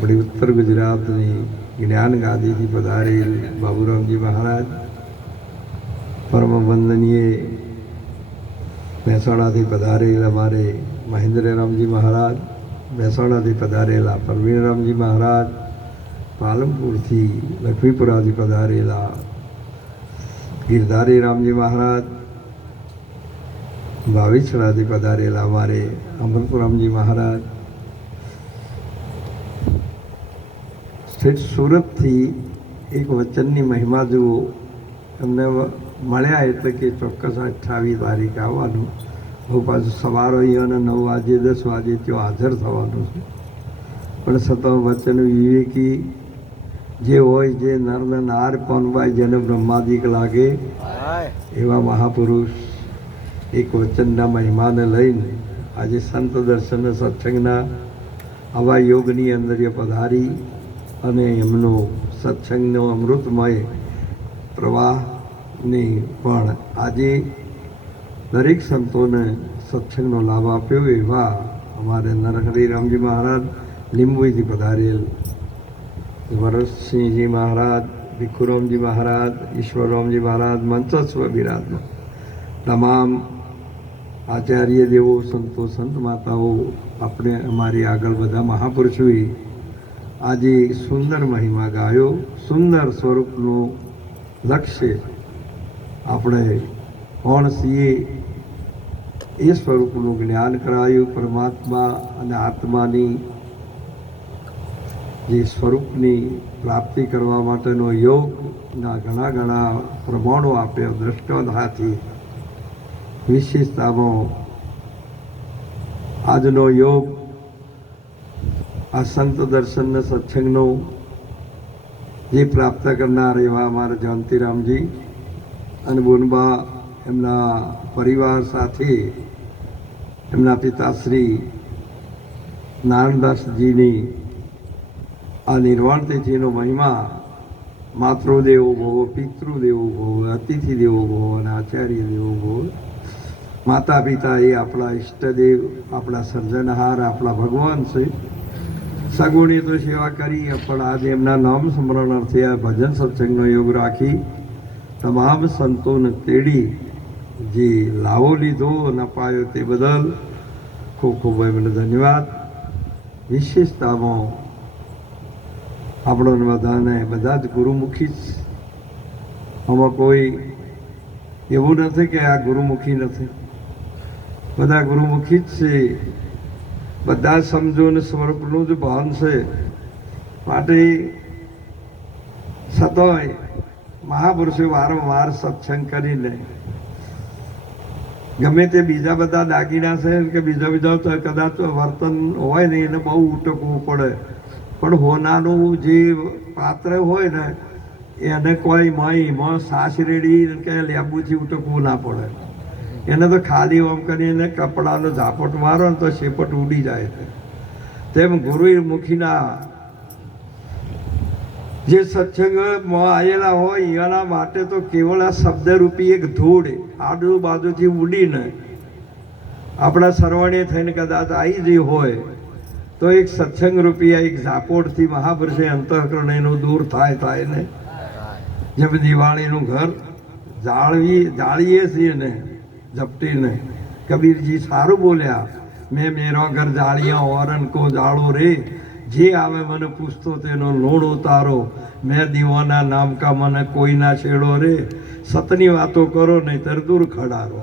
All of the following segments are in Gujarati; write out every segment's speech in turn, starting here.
આપણી ઉત્તર ગુજરાતની જ્ઞાન ગાદીથી પધારેલ બાબુરામજી મહારાજ, પરમ વંદનીય મહેસાણાથી પધારેલ અમારે મહેન્દ્રરામજી મહારાજ, મહેસાણાથી પધારેલા પરવીનરામજી મહારાજ, પાલનપુરથી લક્ષ્મીપુરાથી પધારેલા ગિરધારી રામજી મહારાજ, ભાવિસણાથી પધારેલા અમારે અમરપુરામજી મહારાજ, સુરતથી એક વચનની મહિમા જુઓ. એમને મળ્યા એટલે કે ચોક્કસ 28 તારીખે આવવાનું. હું પાછું સવારે અહીંયાને 9 વાગે 10 વાગે ત્યાં હાજર થવાનું છે. પણ છતાં વચન વિવેકી જે હોય, જે નરને નાર પાનભાઈ જેને બ્રહ્માદિક લાગે એવા મહાપુરુષ એક વચનના મહિમાને લઈને આજે સંત દર્શન સત્સંગના આવા યોગની અંદર એ પધારી અને એમનો સત્સંગનો અમૃતમય પ્રવાહની પણ આજે દરેક સંતોને સત્સંગનો લાભ આપ્યો એવા અમારે નરહરિરામજી મહારાજ લીંબુઈથી પધારેલ, વરસસિંહજી મહારાજ, ભીખુરામજી મહારાજ, ઈશ્વરરામજી મહારાજ મંચસ્વ બિરાજમાન તમામ આચાર્ય દેવો, સંતો, સંત માતાઓ, આપણે અમારી આગળ બધા મહાપુરુષોએ આજે સુંદર મહિમા ગાયો. સુંદર સ્વરૂપનું લક્ષ્ય આપણે કોણ છીએ એ સ્વરૂપનું જ્ઞાન કરાયું. પરમાત્મા અને આત્માની જે સ્વરૂપની પ્રાપ્તિ કરવા માટેનો યોગના ઘણા ઘણા પ્રમાણો આપ્યા. દ્રષ્ટાંતથી વિશેષતામાં આજનો યોગ આ સંત દર્શન સત્સંગનો જે પ્રાપ્ત કરનાર એવા અમારા જયંતિરામજી અને બોનબા એમના પરિવાર સાથે એમના પિતાશ્રી નારાયણદાસજીની આ નિર્વાણ તિથિનો મહિમા માતૃદેવો ભવ, પિતૃદેવો ભવ, અતિથિ દેવો ભવ અને આચાર્ય દેવો ભવ. માતા પિતા એ આપણા ઈષ્ટદેવ, આપણા સર્જનહાર, આપણા ભગવાન છે. સગુણી તો સેવા કરી, પણ આજે એમના નામ સ્મરણ અર્થે આ ભજન સત્સંગનો યોગ રાખી તમામ સંતોને તેડી જે લાવો લીધો ન પાયો તે બદલ ખૂબ ખૂબ એમને ધન્યવાદ. વિશેષતામાં આપણને બધાને બધા જ ગુરુમુખી જ. આમાં કોઈ એવું નથી કે આ ગુરુમુખી નથી, બધા ગુરુમુખી જ છે. બધા સમજો ને સ્વરૂપનું જ ભાન છે. માટે સતોય મહાપુરુષો વારંવાર સત્સંગ કરીને ગમે તે બીજા બધા દાગીના છે કે બીજા તો કદાચ વર્તન હોય ને એને બહુ ઉટકવું પડે, પણ હોનાનું જે પાત્ર હોય ને એને કોઈ મય સાસ રેડી કે લેબુથી ઉટકવું ના પડે. એને તો ખાલી ઓમ કરીને કપડાનો ઝાપટ મારો ને તો શેપટ ઉડી જાય. તેમ ગુરુમુખીના જે સત્સંગમાં આવેલા હોય એના માટે તો કેવળ આ શબ્દરૂપી એક ધૂળ આજુબાજુથી ઉડીને આપણા સરવણે થઈને કદાચ આવી જઈ હોય તો એક સત્સંગરૂપી એક ઝાપોટથી મહાપુરુષે અંતઃકરણ એનું દૂર થાય ને. જેમ દિવાળીનું ઘર જાળીએ છીએ ને ઝપટીને, કબીરજી સારું બોલ્યા, મેં મેરો ઘર જાળિયા ઓરન કો જાળો રે, જે આવે મને પૂછતો તેનો લોણ ઉતારો, મેં દીવાના નામ કા મને કોઈ ના છેડો રે, સતની વાતો કરો નહીંતર દૂર ખડારો.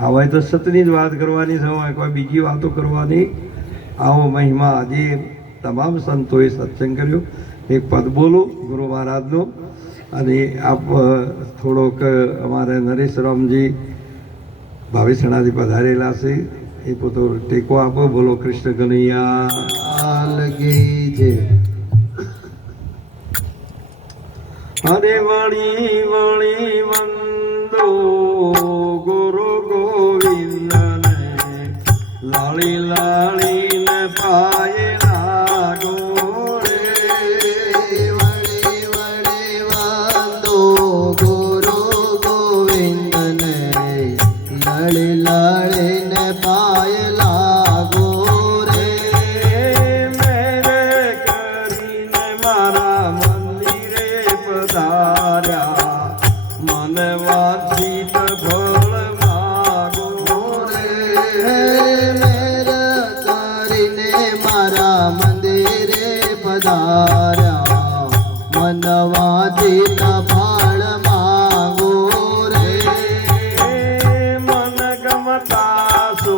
હવે તો સતની જ વાત કરવાની છે, કોઈ બીજી વાતો કરવાની. આવો મહિમા આજે તમામ સંતોએ સત્સંગ કર્યો. એક પદ બોલો ગુરુ મહારાજનો, અને આપ થોડોક અમારે નરેશરામજી ભાવિસણાથી પધારેલા છે એ પોતો ટેકો આપો. બોલો કૃષ્ણ કનૈયા લગી છે. હરે વળી વળી વંદો ગુરુ ગોવિંદને, લાળી લાળી ને પાય લાગો રે. વળી વળી વાંદો ગુરુ ગોવિંદને, લાળી લાળી ને પાય લાગો રે. મેરે મંદિરે પધાર્યા મનવાદિત ફળ માંગો રે મન ગમતા સો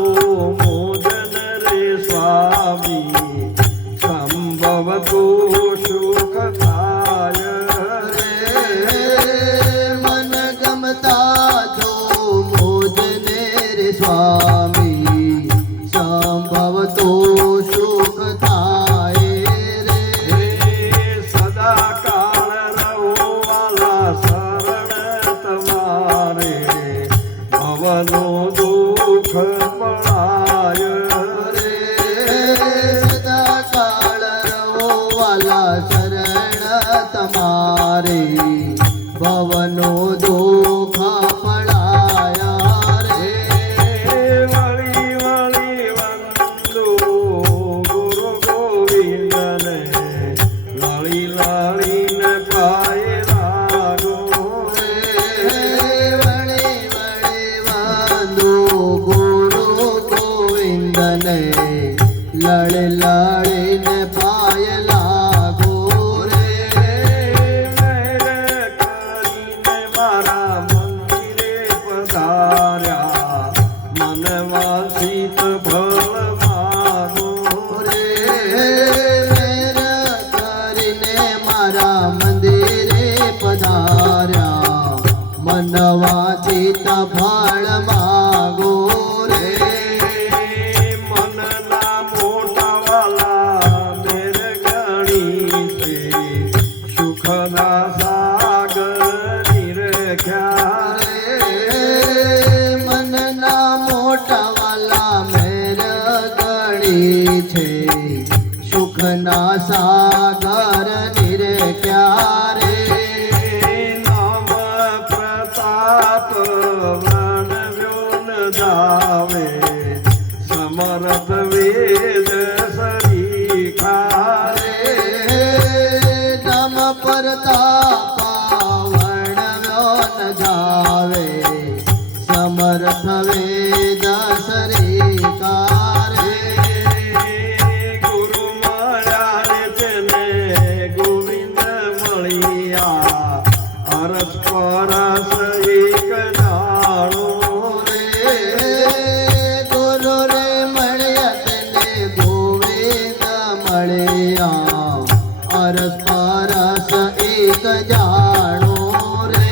મોદન રે સ્વામી સંભવ તો સુખ થાય મન ગમતા જો મોજને રે સ્વામી સંભવ તો સુખ થાય રે સદા કાળ રહો વાલા શરણ તમારે ભવનો દુઃખ પળાય રે સદા કાળ રહો વાલા શરણ તમારે ભવનો દુઃખ પડાયા રે વળી વળી વંદો ગુરુ ગોવિંદને લાળી લાળીને પાય લાગો વળે વળે વાંદો ગુરુ ગોવિંદને લડે લડીને પાય લાગો રે મેરે કરીને મારા મંદિરે પધાર્યા મનવાસિત ફળ માગો રે મેર કરીને મારા મંદિરે પધાર્યા મનવાચિત ફળ માગો રે મનના મોટા વાલા મેર ગણી છે સુખના સાગર નિરખ્યા મનના મોટા વાલા મેર ગણી છે સુખના સાગર નિરખ્યા રે નામ પ્રતાપ વર્ણવ્યો ન જાવે સમર્થ વેદ સરીખા નમ પરતાપા વર્ણવ્યો ન જાવે સમર્થ વેદ સરીકાર ગુરુ માયા તેને ગોવિંદ મળ્યા અરસ પરસ એક જાણો ગુરુ રે મળ્યા તેને ગોવિંદ મળ્યા અરસ પરસ એક જાણો રે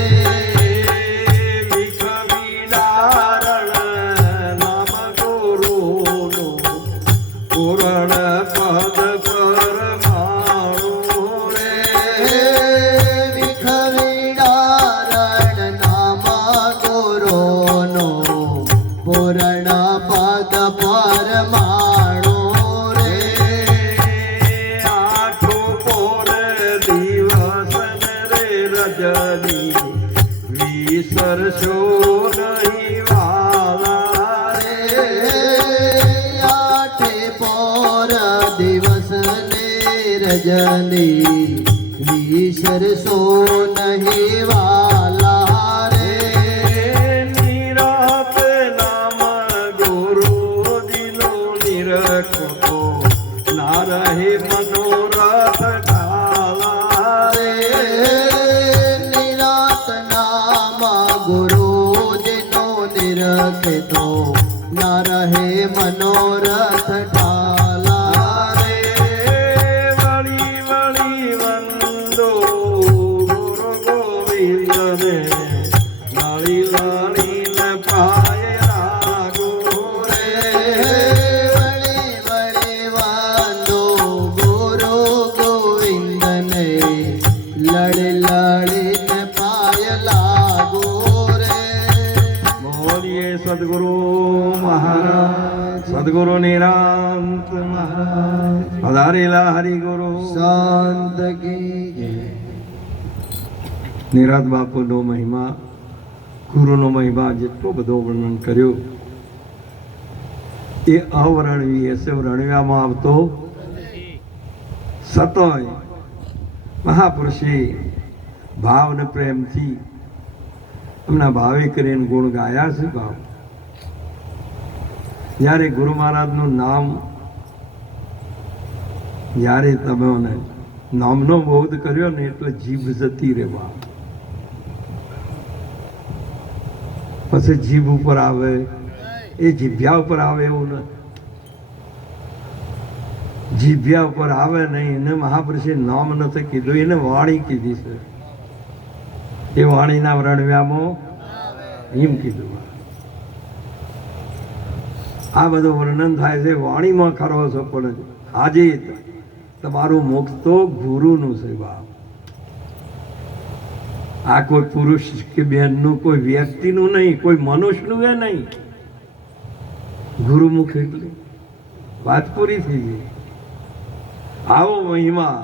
લીખ વિદારણ નામ ગુરુનો પૂરણ પદ પરમાણુ રે વિખવીડારણ નામ ગુરુનો પૂરણ પદ પરમાણુ રે આઠો પોર દિવસ ને રે રજની વિસરશો નહીં વાલા રે આઠે પોર દિવસ ને રજની વિસરશો નહીં વાલા રે નિરાત નામ ગુરુજીનો નિરખો ના રહે મનોરથ ઢાલા રે નિરાત નામ ગુરુજીનો નિરખતો ના રહે મનોરથ ઢાલા રે વળી વળી વંદો ગુરુ ગોવિંદને લાળી લાળીને પાય લાગો રે વળે વળે વાંદો ગુરુ ગોવિંદને લડે લડીને પાય લાગો રે બોલીએ સદગુરુ મહારાજ સદગુરુ નિરાંત મહારાજ પધારેલા હરિગુરુ શાંત કી નિરાંત બાપુનો મહિમા ગુરુનો મહિમા જેટલો બધો વર્ણન કર્યો એ અવર્ણવીય છે વર્ણવ્યામાં આવતો સતોય મહાપુરુષે ભાવ ને પ્રેમથી એમના ભાવે કરીને ગુણ ગાયા છે ભાવ જ્યારે ગુરુ મહારાજનું નામ જ્યારે તમે નામનો બોધ કર્યો ને એટલે જીભ જતી રે બાપ. પછી જીભ ઉપર આવે એ જીભ્યા ઉપર આવે એવું નથી. જીભ્યા ઉપર આવે નહીં, એને મહાપુરુષે નામ નથી કીધું, એને વાણી કીધી છે. એ વાણીના વર્ણવ્યામો એમ કીધું. આ બધું વર્ણન થાય છે વાણીમાં ખરો છો, પણ આજે તમારું મુખ તો ગુરુનું છે બાપ. આ કોઈ પુરુષ કે બહેનનું, કોઈ વ્યક્તિનું નહીં, કોઈ મનુષ્યનું એ નહીં. ગુરુમુખ એટલે વાત પૂરી થઈ ગઈ. આવો મહિમા.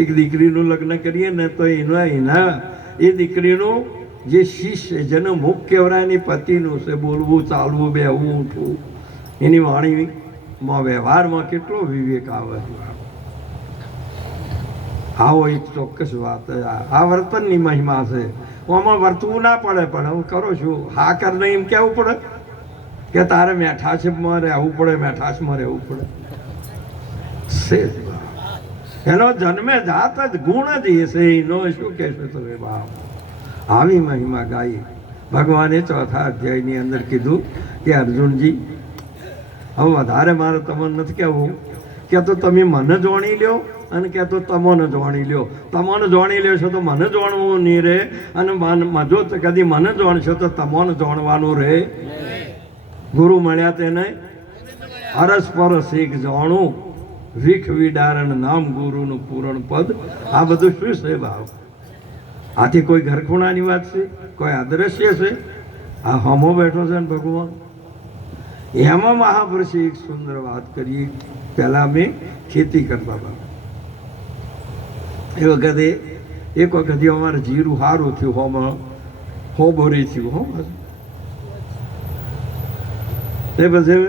એક દીકરીનું લગ્ન કરીએ ને તો એના એ દીકરીનું જે શિષ્ય, જેનું મુખ કહેવાય એની પતિનું છે. બોલવું, ચાલવું, બેહવું, ઉઠવું, એની વાણીમાં વ્યવહારમાં કેટલો વિવેક આવે. આવો એક ચોક્કસ વાત. આ વર્તનની મહિમા છે. આમાં વર્તવું ના પડે, પણ હું કરું છું હા કર નહીં એમ કહેવું પડે કે તારે મેઠાશમાં રહેવું પડે, મેઠાશમાં રહેવું પડે. એનો જન્મે જાત જ ગુણ જ એ છે. એનો શું કહેશો તમે બાપ? આવી મહિમા ગાઈ. ભગવાને ચોથા અધ્યાયની અંદર કીધું કે અર્જુનજી, હવે વધારે મારે તમને નથી કહેવું કે તો તમે મને જાણી લ્યો અને કે તો તમને જાણી લ્યો. તમને જાણી લેશો તો મને જાણવું નહીં રહે, અને જો કદી મને જાણશો તો તમને જાણવાનું રહે. ગુરુ મળ્યા તેને અરસપરસ એક જાણું, વિખ વિડારણ નામ ગુરુનું પૂરણ પદ. આ બધું શું છે ભાવ? આથી કોઈ ઘરખૂણાની વાત છે, કોઈ અદ્રશ્ય છે? આ હમો બેઠો છે ને ભગવાન. એમાં મહાપુરુષે એક સુંદર વાત કરી. પહેલાં મેં ખેતી કરતા હતા એ વખતે, એક વખતે અમારે જીરું સારું થયું, હોમાં હોબોરી થયું. એ પછી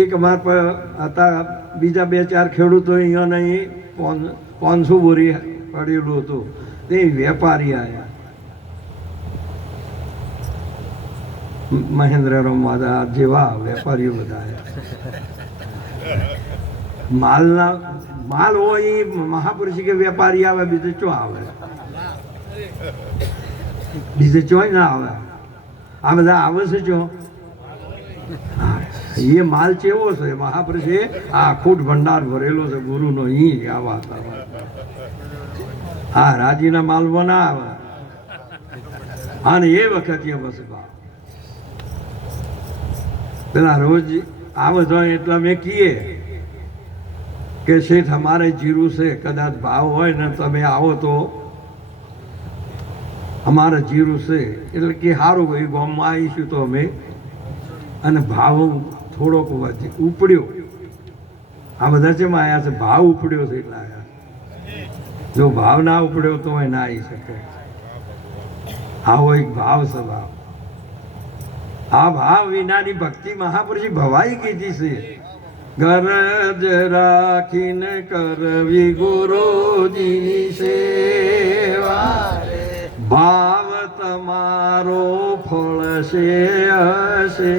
એક અમારા પર હતા બીજા 2-4 ખેડૂતો અહીંયા નહીં 500 બોરી પડેલું હતું. તે વેપારી આવ્યા, મહેન્દ્રરામ માધા જેવા વેપારીઓ બધા આવ્યા. માલ હોય એ મહાપુરુષ કે વેપારી આવે, બીજે ચો આવે? બીજે ચોય ના આવે. આ બધા આવે છે ચો. એ માલ કેવો છે? મહાપુરુષે આ અખૂટ ભંડાર ભરેલો છે ગુરુનો. અહીં આવા હા રાજીના માલમાં ના આવે. અને એ વખતે બસ પેલા રોજ આવે તો એટલે મેં કહીએ કે શેઠ અમારે જીરું છે, કદાચ ભાવ હોય ને તમે આવો તો અમારે જીરું છે. એટલે કે સારું ભાઈ, ગામમાં આવીશું તો અમે, અને ભાવ થોડોક ઉપડ્યો. આ બધા શેમાં આવ્યા છે? ભાવ ઉપડ્યો છે એટલે આવ્યા. જો ભાવ ના ઉપડ્યો તો ના આવી શકે. આવો એક ભાવ છે. ભાવ, આ ભાવ વિનાની ભક્તિ મહાપુરુષે ભવાઈ કીધી છે. ગરજ રાખીને કરવી ગુરુજીની સેવા, ભાવ તમારો ફળશે હશે.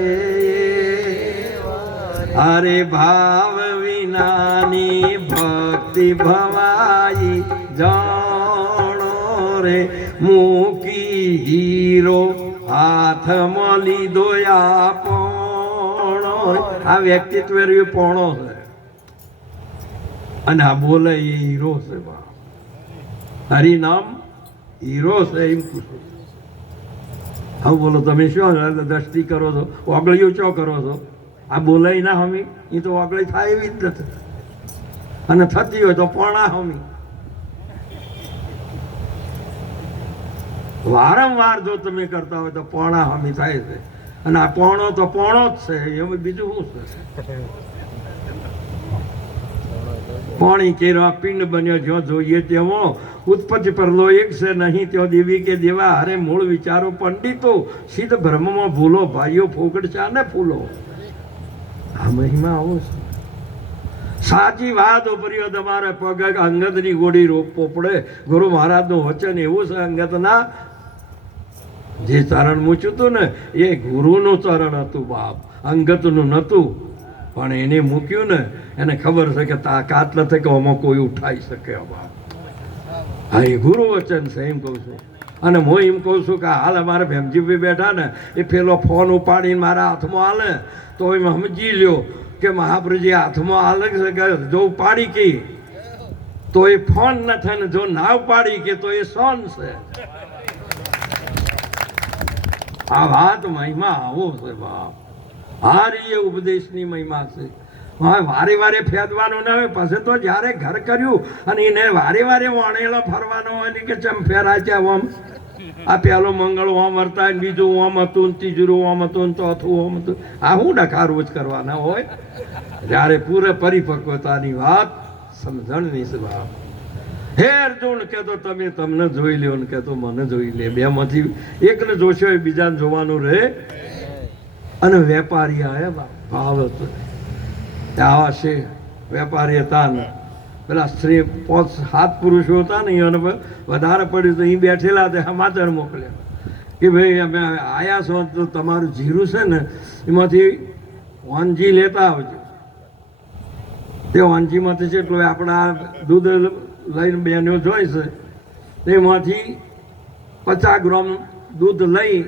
અરે ભાવ વિનાની ભક્તિ ભવાઈ જાણો રે. મૂકી હીરો હાથમાં લીધો આપણો. આ વ્યક્તિત્વ પોણો છે, અને આ બોલે એ હીરો છે. હરિનામ હીરો છે એમ પૂછો. હવે બોલો તમે શું દ્રષ્ટિ કરો છો? ઓગળીઓ ચો કરો છો? આ બોલાય ના હમી, એ તો ઓગળી થાય એવી જ નથી. અને થતી હોય તો પોણા હમી. વારંવાર જો તમે કરતા હોય તો પોણા હમી થાય છે. અને આ પોણો તો પોણો જ છે, એમ બીજું શું છે? પાણી કેરવા પિંડ બન્યો, જ્યાં જોઈએ તેવો ઉત્પત્તિ પરલો એક છે નહીં, ત્યાં દેવી કે દેવા હરે મૂળ વિચારો પંડિતો. સિદ્ધ બ્રહ્મમાં ભૂલો ભાઈઓ ફોકડ ચા ને ફૂલો. આ મહિમા આવો છે. સાચી વાત ઉપર્યો તમારે પગ અંગતની ગોળી રોપવો પડે. ગુરુ મહારાજનું વચન એવું છે, અંગતના જે ચરણ મૂચ્યું હતું ને એ ગુરુનું ચરણ હતું બાપ, અંગતનું નહોતું. પણ એને મૂક્યું ને એને ખબર છે કે તાકાત નથી કે આમાં કોઈ ઉઠાઈ શકે બાપ. હા એ ગુરુ વચન છે એમ કહું છું. અને હું એમ કહું છું કે હાલ અમારે ભેમજીભાઈ બેઠા ને એ પેલો ફોન ઉપાડીને મારા હાથમાં હાલે તો એમ સમજી લ્યો કે મહાપ્રભુજી હાથમાં હાલે છે કે જો ઉપાડી કી તો એ ફોન ન થાય ને જો ના ઉપાડી કે તો એ સોન છે. આ વાત મહિમા આવો છે બાપ. હારી એ ઉપદેશની મહિમા છે. વારે વારે ફેદવાનું ના હોય. પછી તો જ્યારે ઘર કર્યું અને એને વારે વારે વણેલો ફરવાનો હોય ને કે ચમ ફેરા છે આમ આ પેલો મંગળ ઓમ વર્તાય ને બીજું ઓમ હતું ને ત્રીજું ઓમ હતું ને ચોથું ઓમ હતું. આ હું ડખા રોજ કરવાના હોય જ્યારે પૂરે પરિપક્વતાની વાત સમજણની છે બાપ. હે અર્જુન કે તો તમે તમને જોઈ લ્યો ને કે તો મને જોઈ લે. બે માંથી એકને જોશો એ બીજાને જોવાનું રહે. અને વેપારી આયા બાપ ભાવ હતો આવા છે વેપારી હતા ને પેલા સ્ત્રી 5-7 પુરુષો હતા ને એને વધારે પડ્યું તો અહીં બેઠેલા હતા સમાચાર મોકલ્યા કે ભાઈ અમે આયા છો તો તમારું જીરું છે ને એમાંથી વાનજી લેતા આવજો. તે વાનજીમાંથી જેટલું આપણા દૂધ લઈને બહેનો જોઈ છે તેમાંથી 50 ગ્રામ દૂધ લઈ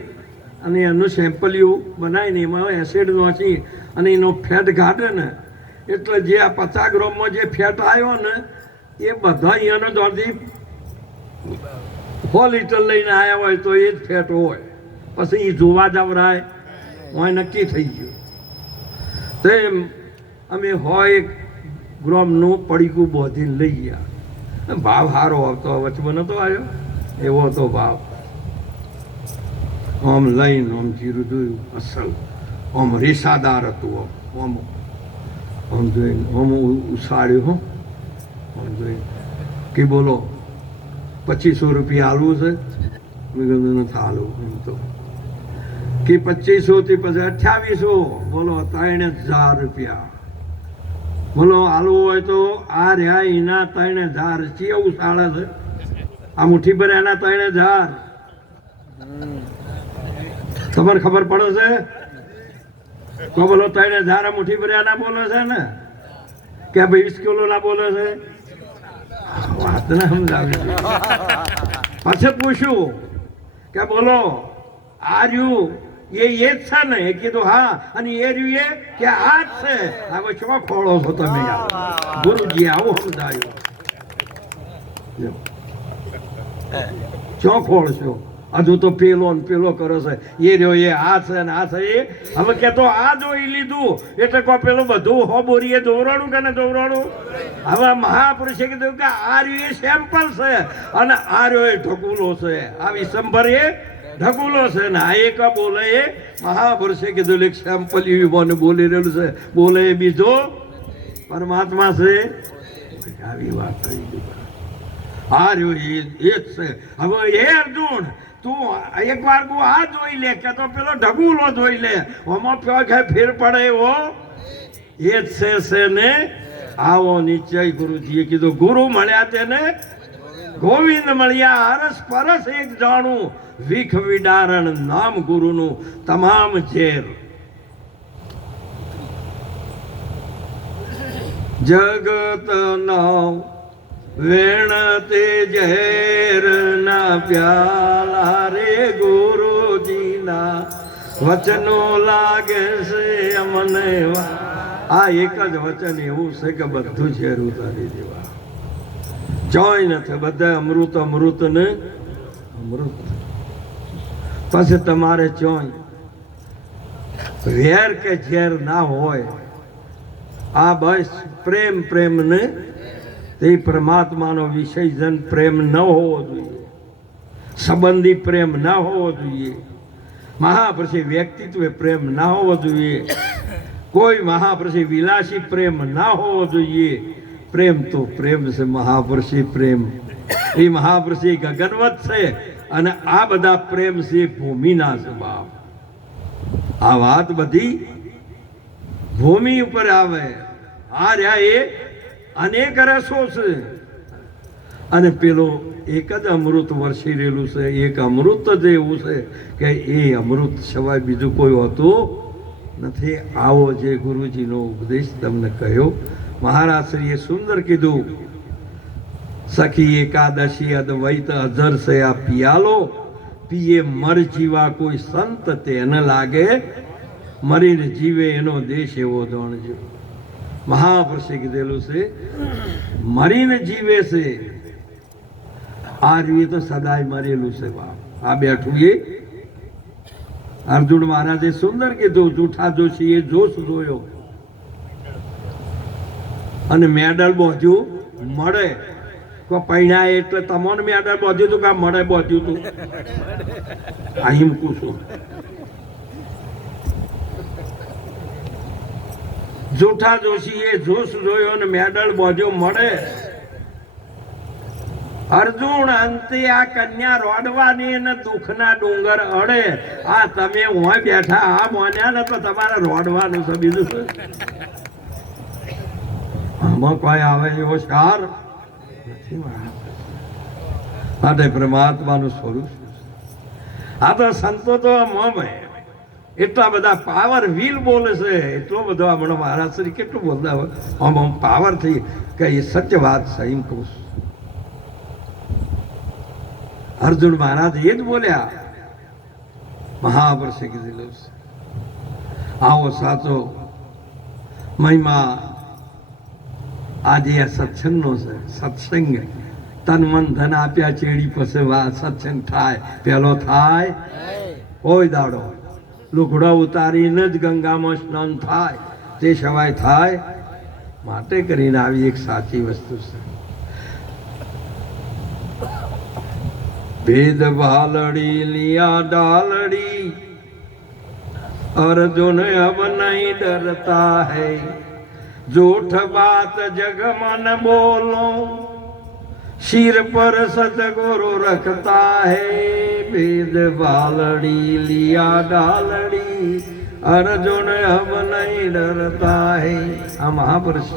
અને એનું સેમ્પલિયું બનાવીને એમાં એસિડ નાખી અને એનો ફેટ કાઢે ને એટલે જે આ 50 ગ્રામમાં જે ફેટ આવ્યો ને એ બધા અહીંયાનો દોડથી 4 લીટર લઈને આવ્યા હોય તો એ જ ફેટ હોય. પછી એ જોવા જવરાય હોય નક્કી થઈ ગયું. તેમ અમે 100 ગ્રામનું પડીકું બોધીને લઈ ગયા. ભાવ સારો આવતો વચમાં નતો આવ્યો એવો હતો ભાવ. આમ લઈને આમ જીરું જોયું અસલ આમ રેસાદાર હતું. આમ આમ જોઈને આમ ઉછાળ્યું હો આમ જોઈને કે બોલો 2500 રૂપિયા હાલવું છે. મેં કીધું નથી હાલવું એમ તો કે 2500 થી પછી 2800 બોલો 3000 રૂપિયા બોલો હાલવું હોય તો આ રહ્યા એના 3000 કેવું સાળે છે. આ મુઠ્ઠી પર એના 3000 તમને ખબર પડે છે તો બોલો 3000 મુઠ્ઠી ભર્યા ના બોલે છે ને કે 20 કિલો ના બોલે છે. વાત ના સમજાવી. પછી પૂછ્યું કે બોલો આ રહ્યું એ જ છે ને એ કીધું હા અને એ રહ્યું એ કે આ જ છે. હવે શું ખોળો છો તમે ગુરુજી આવું સમજાયું શું ખોળશો હજુ તો પેલો ને પેલો કરો છે એ રહ્યો એ આ છે ને આ છે એ હવે કે તો આ જોઈ લીધું એટલે કો પેલું બધું હો બોરીએ દોરાણું કે ને દોરાણું. હવે મહાપુરુષે કીધું કે આ રહ્યું એ સેમ્પલ છે અને આ રહ્યો એ ઢગુલો છે. આ વિસંભર એ ઢગુલો છે ને આ એક બોલે એ મહાપુરુષે કીધું એક સેમ્પલ મને બોલી રહેલું છે બોલે એ બીજો પરમાત્મા છે. આવી વાત થઈ ગઈ. આ રહ્યો એ જ છે. હવે એ અર્જુન તું એક વાર તું આ જોઈ લે કે તો પેલો ઢગુલો જોઈ લે આમાં ફેર પડે એવો એ જ છે ને. આવો નિશ્ચય ગુરુજીએ કીધું. ગુરુ મળ્યા તેને ગોવિંદ મળ્યા હરસ પરસ એક જાણું વિખ વિડારણ નામ ગુરુનું તમામ ઝેર. જગત નામ વેણ તે ઝેર ના પ્યાલા રે ગુરુજીના વચનો લાગે છે અમને. આ એક જ વચન એવું છે કે બધું ઝેર ઉતારી દેવા જોઈ નથી. બધા અમૃત અમૃત ને અમૃત. પછી તમારે ચોય વેર કે ઝેર ના હોય. આ બસ પ્રેમ પ્રેમ ને તે પરમાત્માનો વિષય જન પ્રેમ ન હોવો જોઈએ. સંબંધી પ્રેમ ના હોવો જોઈએ. મહાપુરુષે વ્યક્તિત્વ પ્રેમ ના હોવો જોઈએ. કોઈ મહાપુરુષે વિલાસી પ્રેમ ના હોવો જોઈએ. પ્રેમ તો પ્રેમ છે. મહાપુરુષે પ્રેમ એ મહાપુરુષે ગગનવત છે અને આ બધા પ્રેમ છે ભૂમિના છે બાપ. આ વાત બધી ભૂમિ ઉપર આવે. આ રહ્યા એ અનેક રસો છે અને પેલો એક જ અમૃત વરસી રહેલું છે. એક અમૃત જ એવું છે કે એ અમૃત સિવાય બીજું કોઈ હોતું નથી. આવો જે ગુરુજીનો ઉપદેશ તમને કહ્યો. મહારાજશ્રીએ સુંદર કીધું, સખી એકાદશી અદ્વૈત અધર સે આ પિયાલો, પીએ મર જીવા કોઈ સંત તેને લાગે, મરીને જીવે એનો દેશ એવો દોણજો. મહાપુરુષે કીધેલું છે મરીને જીવે છે, આ રીતે તો સદાય મરેલું છે બાપ. આ બેઠું એ અર્જુન મહારાજે સુંદર કીધું, જૂઠા જોશી એ જોશ જોયો અને મેડલ બોધ્યું મળે. પૈણા એટલે તમને મેડલ બોધ્યું હતું કે મળે બોધ્યું હતું? અહીં મૂકું છું. જૂઠા જોશી એ જોશ જોયો અને મેડલ બોધ્યો મળે. અર્જુન અંતે આ કન્યા રોડવાની અને દુઃખના ડુંગર અડે. આ તમે હોય બેઠા આ મોન્યા ને તો તમારે રોડવાનું છે, બીજું છે આમાં કોઈ આવે એવો સાર નથી. માટે પરમાત્માનું સ્વરૂપ આ તો સંતો તો એટલા બધા પાવર વ્હીલ બોલે છે, એટલો બધો હમણાં મહારાજ શ્રી કેટલું બોલતા હોય આમ પાવર થી કે એ સત્ય વાત છે એમ કહું છું. અર્જુન મહારાજ એ જ બોલ્યા, મહાપુરુષે કીધેલું છે આવો સાચો મહિમા આજે આ સત્સંગનો છે. સત્સંગ તન મન ધન આપ્યા ચેડી પછી સત્સંગ થાય, પેલો થાય કોઈ દાડો લુગડા ઉતારીને જ ગંગામાં સ્નાન થાય તે સિવાય થાય. માટે કરીને આવી એક સાચી વસ્તુ છે. ભેદ ભાલડી લિયા ડાલડી, અર્જુન અબ નહીં ડરતા है, झूठ बात जग मन बोलो, सिर पर सतगुरु रखता है. भेद भालड़ी लिया डालड़ी, अर्जुन अब नहीं डरता है. આ મહાપુરુષ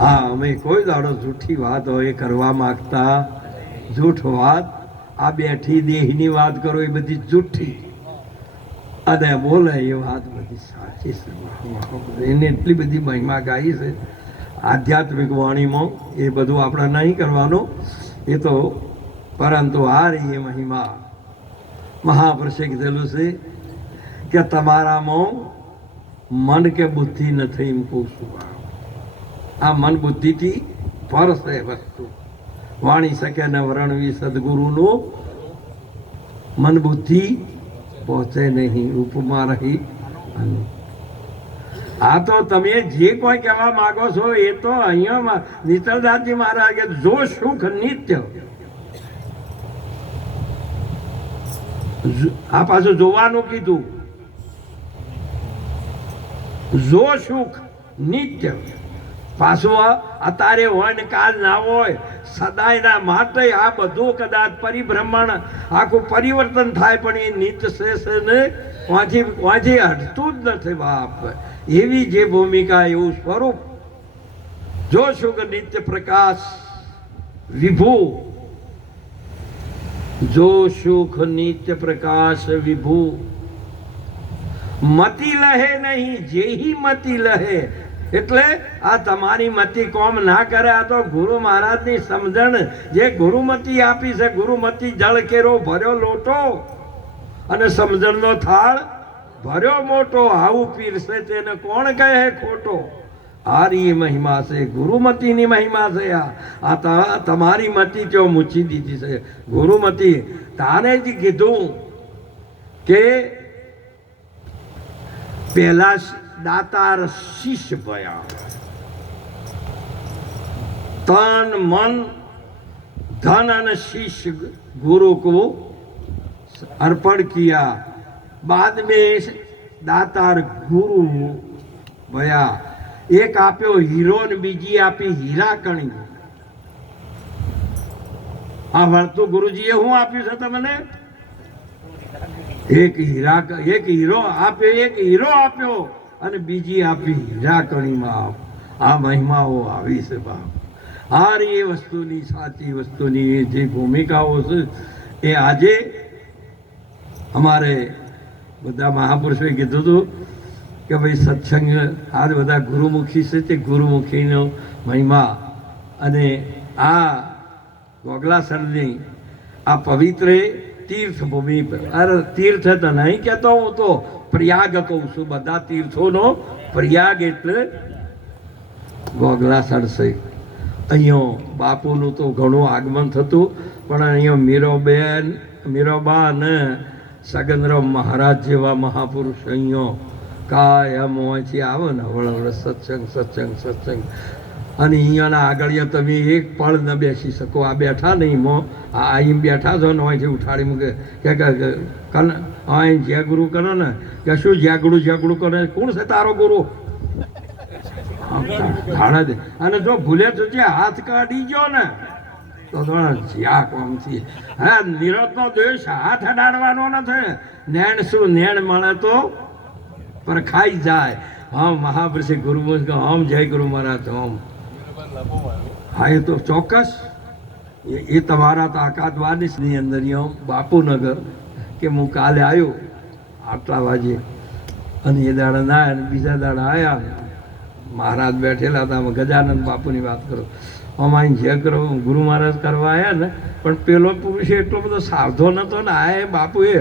હા અમે કોઈ દાડો જૂઠી વાત હોય કરવા માંગતા. જૂઠ વાત આ બેઠી દેહની વાત કરો એ બધી જૂઠી, અને બોલે એ વાત બધી સાચી છે. એને એટલી બધી મહિમા ગાઈ છે આધ્યાત્મિક વાણીમાં, એ બધું આપણે નહીં કરવાનું એ તો. પરંતુ આ રહી એ મહિમા મહાપુરુષે કીધેલું છે કે તમારામાં મન કે બુદ્ધિ નથી એમ કહું છું. આ મન બુદ્ધિથી પર છે વસ્તુ. વાણી શકે ને વર્ણવી સદગુરુનું મન બુદ્ધિ પહોંચે નહીં. ઉપમા રહી. આ તો તમે જે કોઈ કહેવા માંગો છો એ તો અહીંયા નીતરદાસજી મહારાજ કે જો સુખ નિત્ય. આ પાછું જોવાનું કીધું. જો સુખ નિત્ય પાછું અત્યારે હોય ને કાલ ના હોય, સદાયના માટે આ બધું કદાચ પરિભ્રમણ આખું પરિવર્તન થાય પણ એ નિત્ય છે ને વાંચી હટતું જ નથી બાપ. એવી જે ભૂમિકા એવું સ્વરૂપ. જો સુખ નિત્ય પ્રકાશ વિભુ, જો સુખ નિત્ય પ્રકાશ વિભુ, મતિ લહે નહીં જેહી મતિ લહે. એટલે આ તમારી મતિ કોમ ના કરે. આ તો ગુરુ મહારાજની સમજણ જે ગુરુમતી આપી છે. ગુરુમતી જળ કેરો ભર્યો લોટો અને સમજણનો થાળ ભર્યો મોટો. આવું પીરસે તેને કોણ કહે ખોટો. આ રી મહિમા છે, ગુરુમતીની મહિમા છે. આ તમારી મતિ ત્યાં મૂકી દીધી છે. ગુરુમતી તારે જ કીધું કે પહેલા દાતાર શિષ્ય ભયા, तन मन धन और शिष्य गुरु को अर्पण किया. बाद में दातार गुरु भया. एक आप्यो हीरो ने बीजी आपी हीरा कणी. आ वर्तु गुरुजी ए हूँ आप्યું છે તમને? એક હીરો આપ્યો, એક હીરો આપ્યો અને બીજી આપી હીરા કણીમાં. આ મહિમાઓ આવી છે બાપ. આ એ વસ્તુની સાચી વસ્તુની જે ભૂમિકાઓ છે એ આજે અમારે બધા મહાપુરુષોએ કીધું હતું કે ભાઈ સત્સંગ આ બધા ગુરુમુખી છે તે ગુરુમુખીનો મહિમા અને આ ગોગલાસરની આ પવિત્ર તીર્થભૂમિ પર અરે તીર્થ તો નહીં કહેતો હું તો પ્રયાગ કહું છું બધા તીર્થોનો પ્રયાગ એટલે ગોગલાસણ છે. અહીંયા બાપુનું તો ઘણું આગમન થતું પણ અહીંયા મીરાબા અને સગનરામ મહારાજ જેવા મહાપુરુષ અહીંયા કાયમ હોયથી આવે ને વળવળ સત્સંગ અને અહીંયાના આગળ તમે એક પળ ન બેસી શકો. આ બેઠા નહીં મો આ અહીં બેઠા છો ને અહીંથી ઉઠાડી મૂકે કે અહીં જેગુરુ કરો ને કે શું જેગડું કરે કોણ છે તારો ગુરુ જાણે દે. અને જો ભૂલે તો હાથ કાઢી ગયો ને તો જ્યાં કોમથી હા નિરતનો દેશ હાથ અડાડવાનો નથી. નેણ શું નેણ મળે તો પર ખાઈ જાય. હમ મહાપુરુષે ગુરુ હમ જય ગુરુ મહારાજ હમ. હા એ તો ચોક્કસ એ તમારા તાકાત વારની અંદર બાપુનગર કે હું કાલે આવ્યો આટલા વાગે અને એ દાડા ના આવ્યા બીજા દાડા આવ્યા મહારાજ બેઠેલા હતા. ગજાનંદ બાપુની વાત કરો અમારી જે કરો ગુરુ મહારાજ કરવા આવ્યા ને પણ પેલો પુરુષ એટલો બધો સાવધો નતો ને આ બાપુએ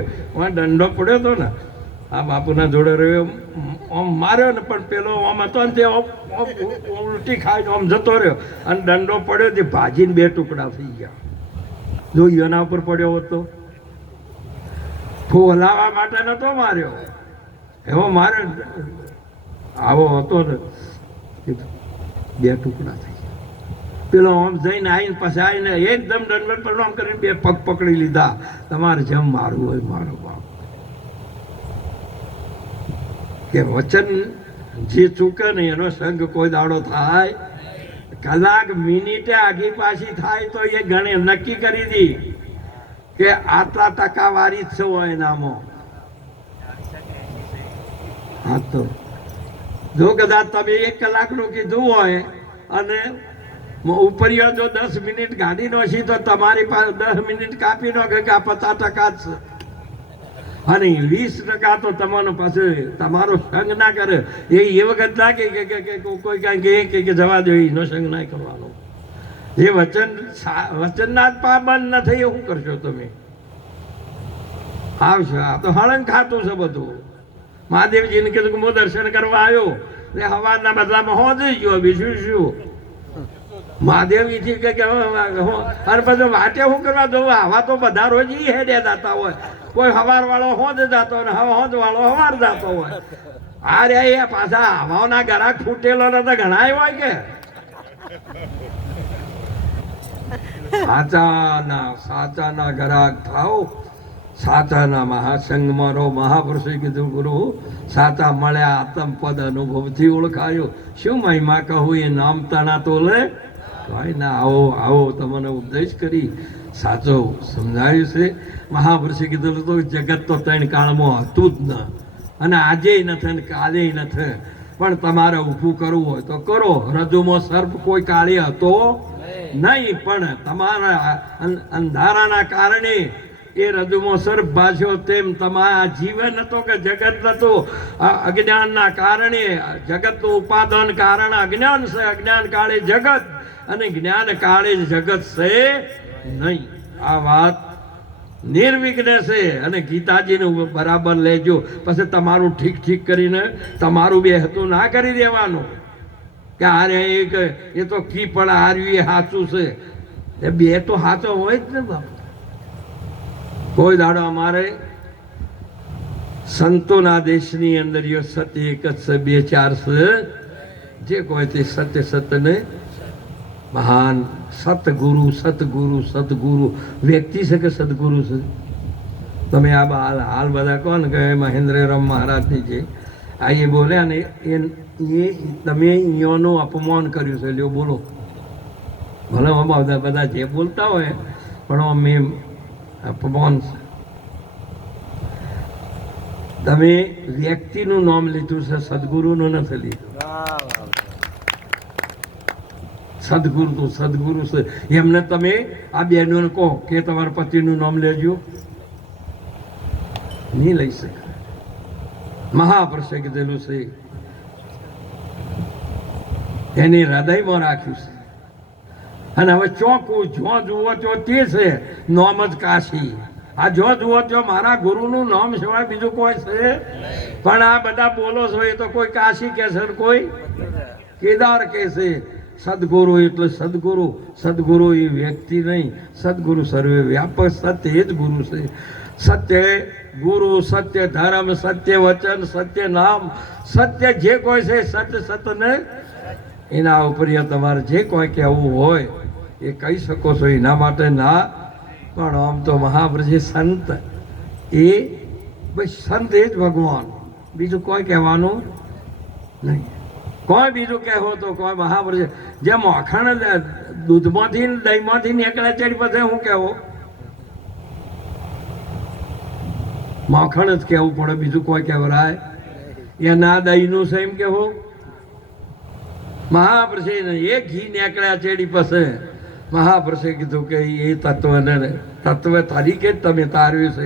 દંડો પડ્યો હતો ને આ બાપુના જોડે રહ્યો આમ માર્યો ને પણ પેલો આમ હતો ને તે ઉલટી ખાઈને આમ જતો રહ્યો અને દંડો પડ્યો તે ભાજીને 2 ટુકડા થઈ ગયા. જો એના ઉપર પડ્યો હતો ફોલાવા માટે નતો માર્યો એવો માર્યો આવો હતો ને 2 ટુકડા થઈ ગયા. પેલો આમ જઈને આવીને પછી આવીને એકદમ દંડવત પ્રણામ કરીને 2 પગ પકડી લીધા. તમારે જેમ મારવું હોય મારો બાપ કે વચન જે ચૂકે ને એનો સંગ કોઈ દાડો થાય કલાક મિનિટે આગી પાછી થાય તો એ ગણે નક્કી કરી દી કે આટલા ટકાવારી જ હોય એનામાં. હા તો જો કદાચ તમે 1 કલાકનું કીધું હોય અને ઉપરીઓ જો 10 મિનિટ ગાડી નો છે તો તમારી પાસે 10 મિનિટ કાપી નો કે આ 50% જ છે અને 20% તો તમારો પાસે તમારો સંગ ના કરે એ વખત ના કે કોઈ કાંઈ કે જવા દો એનો સંગ ના કરવાનો. જે વચનના જ પાબંદ ન થઈ શું કરશો તમે? આવશે આ તો હળંગ ખાતું છે બધું. મહાદેવજીને કીધું કે હું દર્શન કરવા આવ્યો એટલે હવાના બદલામાં હો જઈ ગયો બીજું શું. મહાદેવજી કે અને પછી વાટે શું કરવા જવું? આવા તો બધા રોજ હેડે જતા હોય. કોઈ હવાર વાળો હોજ જતો હોય હોજ વાળો હવાર જતો હોય. આ રે એ પાછા હવાના ગરાક ફૂટેલો તો ઘણા હોય કે સાચાના ગરાક થાવ. સાચાના મહાસંગમાં રહો. મહાપુરુષે કીધું ગુરુ સાચા મળ્યા આત્મ પદ અનુભવથી ઓળખાયો. શું મહિમા કહું એ નામ તાના તોલે ભાઈ ના આવો તમને ઉપદેશ કરી સાચો સમજાયું છે. મહાપુરુષે કીધું તો જગત તો 3 કાળમાં હતું જ ન અને આજે નથી ને કાલે નથી પણ તમારે ઊભું કરવું હોય તો કરો. રજુમાં સર્પ કોઈ કાળે હતો નહીં પણ તમારા અંધારાના કારણે એ રજુમાં સર્પ ભાષ્યો તેમ તમારા જીવન હતો કે જગત નતો. અજ્ઞાનના કારણે જગતનું ઉપાદાન કારણ અજ્ઞાન છે. અજ્ઞાન કાળે જગત અને જ્ઞાન કાળે જગત છે નહીં. આ વાત નિર્વિઘ્ન છે અને ગીતાજીનું બરાબર લેજો. પછી તમારું ઠીક કરીને તમારું બે હતું ના કરી દેવાનું કે આરે એ તો કી પણ હાર્યું એ સાચું છે. એ બે તો સાચો હોય જ ને બાપ. કોઈ દાડો અમારે સંતોના દેશની અંદર સત્ય એક જ છે, 2 4 છે. જે કોઈ તે સત્યને મહાન સતગુરુ વ્યક્તિ છે કે સદગુરુ છે? તમે આ હાલ બધા કહો ને કે મહેન્દ્રરામ મહારાજની છે આ એ બોલ્યા ને એ તમે અહીંયાનું અપમાન કર્યું છે. લ્યો બોલો ભલે બધા જે બોલતા હોય પણ અમે અપમાન તમે વ્યક્તિનું નામ લીધું છે, સદગુરુનું નથી લીધું. સદગુરુ છે એમને તમે આ બેનોને કહો કે તમારા પતિનું નામ લેજો, નહીં લઈ શકે. મહાપુરુષે કીધેલું છે એની હૃદયમાં રાખ્યું છે. અને હવે ચોખ્ખું જો જુઓ તો તે છે નામ જ કાશી. આ જો જુઓ તો મારા ગુરુનું નામ સિવાય બીજું કોઈ છે. પણ આ બધા બોલો છો એ તો કોઈ કાશી કે છે ને કોઈ કેદાર કે છે. સદગુરુ એટલે સદગુરુ. સદગુરુ એ વ્યક્તિ નહીં, સદગુરુ સર્વે વ્યાપક સત્ય એ જ ગુરુ છે. સત્ય ગુરુ, સત્ય ધર્મ, સત્ય વચન, સત્ય નામ, સત્ય જે કોઈ છે સત્ય સતને એના ઉપરી તમારે જે કોઈ કહેવું હોય એ કહી શકો છો. એના માટે ના પણ આમ તો મહાપ્રભુ સંત એ બસ સંત એ જ ભગવાન, બીજું કોઈ કહેવાનું નહીં. કોઈ બીજું કહેવો તો કોઈ મહાપ્રભુ જે મોખણ દૂધમાંથી દહીંમાંથી નીકળે તેની પછી હું કહેવો માખણ જ કહેવું પડે, બીજું કોઈ કહેવરાય એના દહીંનું છે એમ કેવું. મહાપ્રભુ એ ઘી નીકળ્યા ચેડી પાસે મહાપ્રભુએ કીધું કે એ તત્વ તરીકે જ તમે તાર્યું છે.